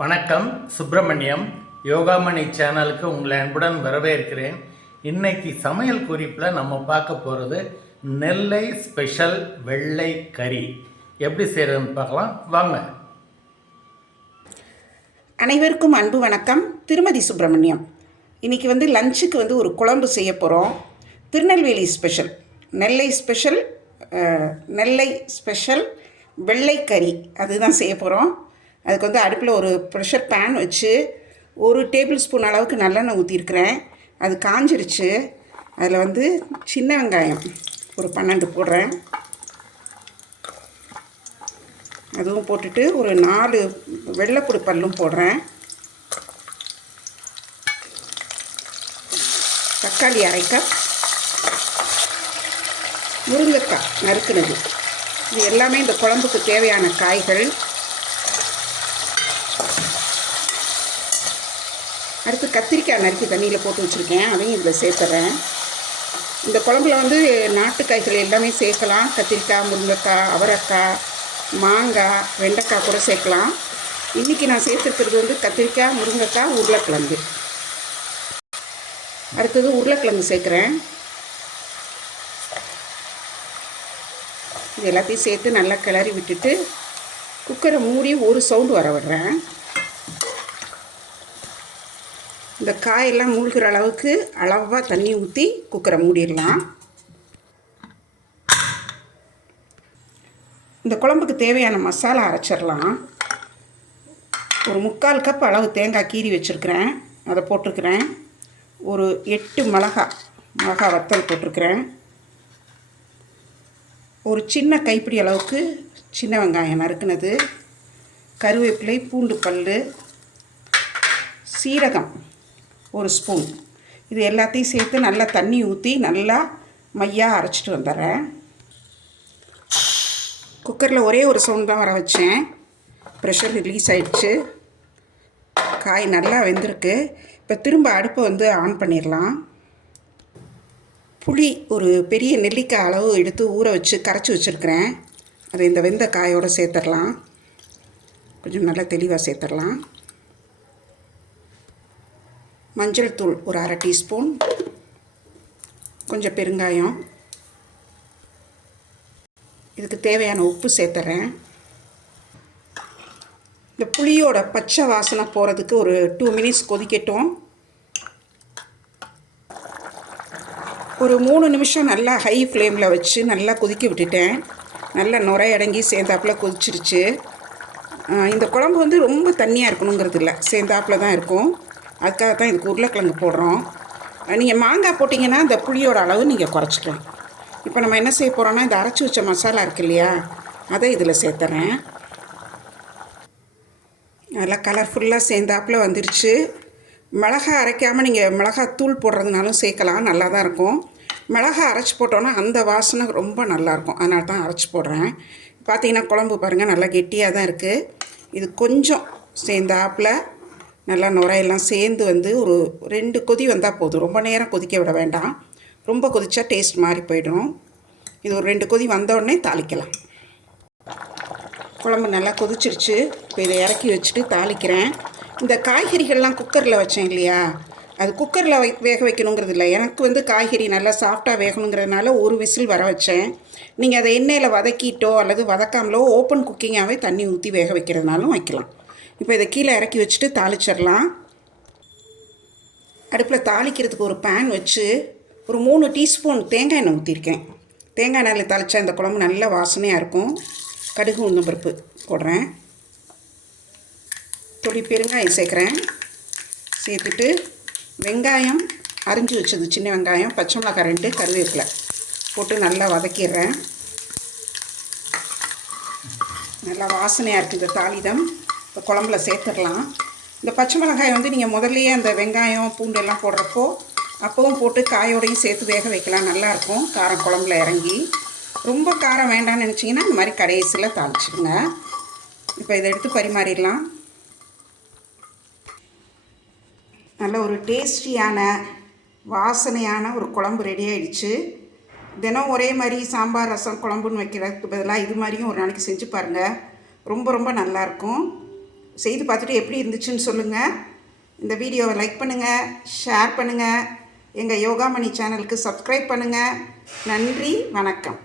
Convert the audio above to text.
வணக்கம் சுப்பிரமணியம். யோகாமணி சேனலுக்கு உங்களை அன்புடன் வரவேற்கிறேன். இன்னைக்கு சமையல் குறிப்பில் நம்ம பார்க்க போகிறது நெல்லை ஸ்பெஷல் வெள்ளை கறி. எப்படி செய்கிறதுன்னு பார்க்கலாம். வாங்க. அனைவருக்கும் அன்பு வணக்கம். திருமதி சுப்பிரமணியம். இன்றைக்கி வந்து லஞ்சுக்கு வந்து ஒரு குழம்பு செய்ய போகிறோம் Tirunelveli special. Nellai special Nellai special வெள்ளைக்கறி அதுதான் செய்ய போகிறோம் அதுக்கு வந்து அடுப்பில் ஒரு ப்ரெஷர் பேன் வச்சு ஒரு டேபிள் ஸ்பூன் அளவுக்கு நல்லெண்ணெய் ஊற்றிருக்கிறேன் அது காஞ்சிருச்சு. அதில் வந்து சின்ன வெங்காயம் ஒரு பன்னெண்டு போடுறேன். அதுவும் போட்டுட்டு ஒரு நாலு வெள்ளைப்பூடு பல்லும் போடுறேன். தக்காளி அரை கப் முருங்கைக்காய் நறுக்குனது. இது எல்லாமே இந்த குழம்புக்கு தேவையான காய்கள். அடுத்து கத்திரிக்காய் நறுக்கி தண்ணியில் போட்டு வச்சுருக்கேன். அதையும் இதில் சேர்த்துறேன். இந்த குழம்புல வந்து நாட்டு காய்கள் எல்லாமே சேர்க்கலாம். கத்திரிக்காய் முருங்கைக்காய் அவரைக்காய் மாங்காய் வெண்டைக்காய் கூட சேர்க்கலாம். இன்றைக்கி நான் சேர்த்துருக்கிறது வந்து கத்திரிக்காய் முருங்கைக்காய் உருளைக்கிழங்கு. அடுத்தது உருளைக்கிழங்கு சேர்க்குறேன். இது எல்லாத்தையும் சேர்த்து நல்லா கிளறி விட்டுட்டு குக்கரை மூடி ஒரு சவுண்டு வர விடுறேன். இந்த காயெல்லாம் மூழ்கிற அளவுக்கு அளவாக தண்ணி ஊற்றி குக்கரை மூடிடலாம். இந்த குழம்புக்கு தேவையான மசாலா அரைச்சிடலாம். ஒரு முக்கால் கப் அளவு தேங்காய் கீறி வச்சுருக்கிறேன். அதை போட்டிருக்கிறேன். ஒரு எட்டு மிளகா மிளகா வத்தல் போட்டிருக்கிறேன். ஒரு சின்ன கைப்பிடி அளவுக்கு சின்ன வெங்காயம் நறுக்குனது. கருவேப்பிலை பூண்டு பல் சீரகம். ஒரு ஸ்பூன் இது எல்லாத்தையும் சேர்த்து நல்லா தண்ணி ஊற்றி நல்லா மையாக அரைச்சிட்டு வந்துடுறேன். குக்கரில் ஒரே ஒரு சவுண்ட் தான் வர வச்சேன். ப்ரெஷர் ரிலீஸ் ஆயிடுச்சு. காய் நல்லா வெந்திருக்கு. இப்போ திரும்ப அடுப்பை வந்து ஆன் பண்ணிடலாம். புளி ஒரு பெரிய நெல்லிக்காய் அளவு எடுத்து ஊற வச்சு கரைச்சி வச்சுருக்கிறேன். அதை இந்த வெந்த காயோடு சேர்த்துடலாம். கொஞ்சம் நல்லா தெளிவாக சேர்த்துடலாம். மஞ்சள் தூள் ஒரு அரை டீஸ்பூன். கொஞ்சம் பெருங்காயம். இதுக்கு தேவையான உப்பு சேர்த்துறேன். இந்த புளியோட பச்சை வாசனை போகிறதுக்கு ஒரு டூ மினிட்ஸ் கொதிக்கட்டும். ஒரு மூணு நிமிஷம் நல்லா ஹை ஃப்ளேமில் வச்சு நல்லா கொதிக்க விட்டுட்டேன். நல்லா நுரையடங்கி சேர்ந்தாப்பில் கொதிச்சிருச்சு. இந்த குழம்பு வந்து ரொம்ப தண்ணியாக இருக்கணுங்கிறது இல்லை சேர்ந்தாப்புல தான் இருக்கும். அதுக்காக தான் இதுக்கு உருளைக்கிழங்கு போடுறோம். நீங்கள் மாங்காய் போட்டிங்கன்னா இந்த புளியோட அளவு நீங்கள் குறைச்சிக்கலாம். இப்போ நம்ம என்ன செய்ய போகிறோன்னா இந்த அரைச்சி வச்ச மசாலா இருக்கு இல்லையா அதை இதில் சேர்த்துறேன். நல்லா கலர்ஃபுல்லாக சேர்ந்தாப்பில் வந்துருச்சு. மிளகா அரைக்காமல் நீங்கள் மிளகாய் தூள் போடுறதுனாலும் சேர்க்கலாம் நல்லா தான் இருக்கும். மிளகா அரைச்சி போட்டோன்னா அந்த வாசனை ரொம்ப நல்லாயிருக்கும் அதனால தான் அரைச்சி போடுறேன். பார்த்தீங்கன்னா குழம்பு பாருங்கள் நல்லா கெட்டியாக தான் இருக்குது இது கொஞ்சம் சேர்ந்தாப்பில் நல்லா நுரையெல்லாம் சேர்ந்து வந்து ஒரு ரெண்டு கொதி வந்தால் போதும். ரொம்ப நேரம் கொதிக்க விட வேண்டாம். ரொம்ப கொதிச்சா டேஸ்ட் மாறி போயிடும். இது ஒரு ரெண்டு கொதி வந்தோடனே தாளிக்கலாம். குழம்பு நல்லா கொதிச்சிருச்சு. இப்போ இதை இறக்கி வச்சுட்டு தாளிக்கிறேன். இந்த காய்கறிகள்லாம் குக்கரில் வச்சேன் இல்லையா? அது குக்கரில் வை வேக வைக்கணுங்கிறது இல்லை. எனக்கு வந்து காய்கறி நல்லா சாஃப்டாக வேகணுங்கிறதுனால ஒரு விசில் வர வச்சேன். நீங்கள் அதை எண்ணெயில் வதக்கிட்டோ அல்லது வதக்காமலோ ஓப்பன் குக்கிங்காகவே தண்ணி ஊற்றி வேக வைக்கிறதுனாலும் வைக்கலாம். இப்போ இதை கீழே இறக்கி வச்சுட்டு தாளிச்சிடலாம். அடுப்பில் தாளிக்கிறதுக்கு ஒரு பேன் வச்சு ஒரு மூணு டீஸ்பூன் தேங்காய் எண்ணெய் ஊற்றிருக்கேன் தேங்காய் எண்ணெயில் தாளித்தா இந்த குழம்பு நல்ல வாசனையாக இருக்கும். கடுகு உளுந்தம் பருப்பு போடுறேன். தொடி பெருங்காயம் சேர்க்குறேன். சேர்த்துட்டு வெங்காயம் அரிஞ்சு வச்சது சின்ன வெங்காயம் பச்சை மிளகாய் ரெண்டு கருவேப்பிலை போட்டு நல்லா வதக்கிடுறேன். நல்லா வாசனையாக இருக்குது இந்த தாளிதம். இப்போ குழம்புல சேர்த்துடலாம். இந்த பச்சை மிளகாய் வந்து நீங்கள் முதல்லையே அந்த வெங்காயம் பூண்டு எல்லாம் போடுறப்போ அப்பவும் போட்டு காயோடையும் சேர்த்து வேக வைக்கலாம். நல்லாயிருக்கும் காரம் குழம்புல இறங்கி. ரொம்ப காரம் வேண்டாம்னு நினச்சிங்கன்னா இந்த மாதிரி கடைசியில் தாளிச்சிடுங்க இப்போ இதை எடுத்து பரிமாறிடலாம். நல்ல ஒரு டேஸ்டியான வாசனையான ஒரு குழம்பு ரெடி ஆயிடுச்சு. தினம் ஒரே மாதிரி சாம்பார் ரசம் குழம்புன்னு வைக்கிறதுக்கு பதிலாக இது மாதிரியும் ஒரு நாளைக்கு செஞ்சு பாருங்கள் ரொம்ப ரொம்ப நல்லாயிருக்கும் செய்து பார்த்துட்டு எப்படி இருந்துச்சுன்னு சொல்லுங்கள் இந்த வீடியோவை லைக் பண்ணுங்கள் ஷேர் பண்ணுங்கள் எங்கள் யோகாமணி சேனலுக்கு சப்ஸ்கிரைப் பண்ணுங்கள் நன்றி வணக்கம்.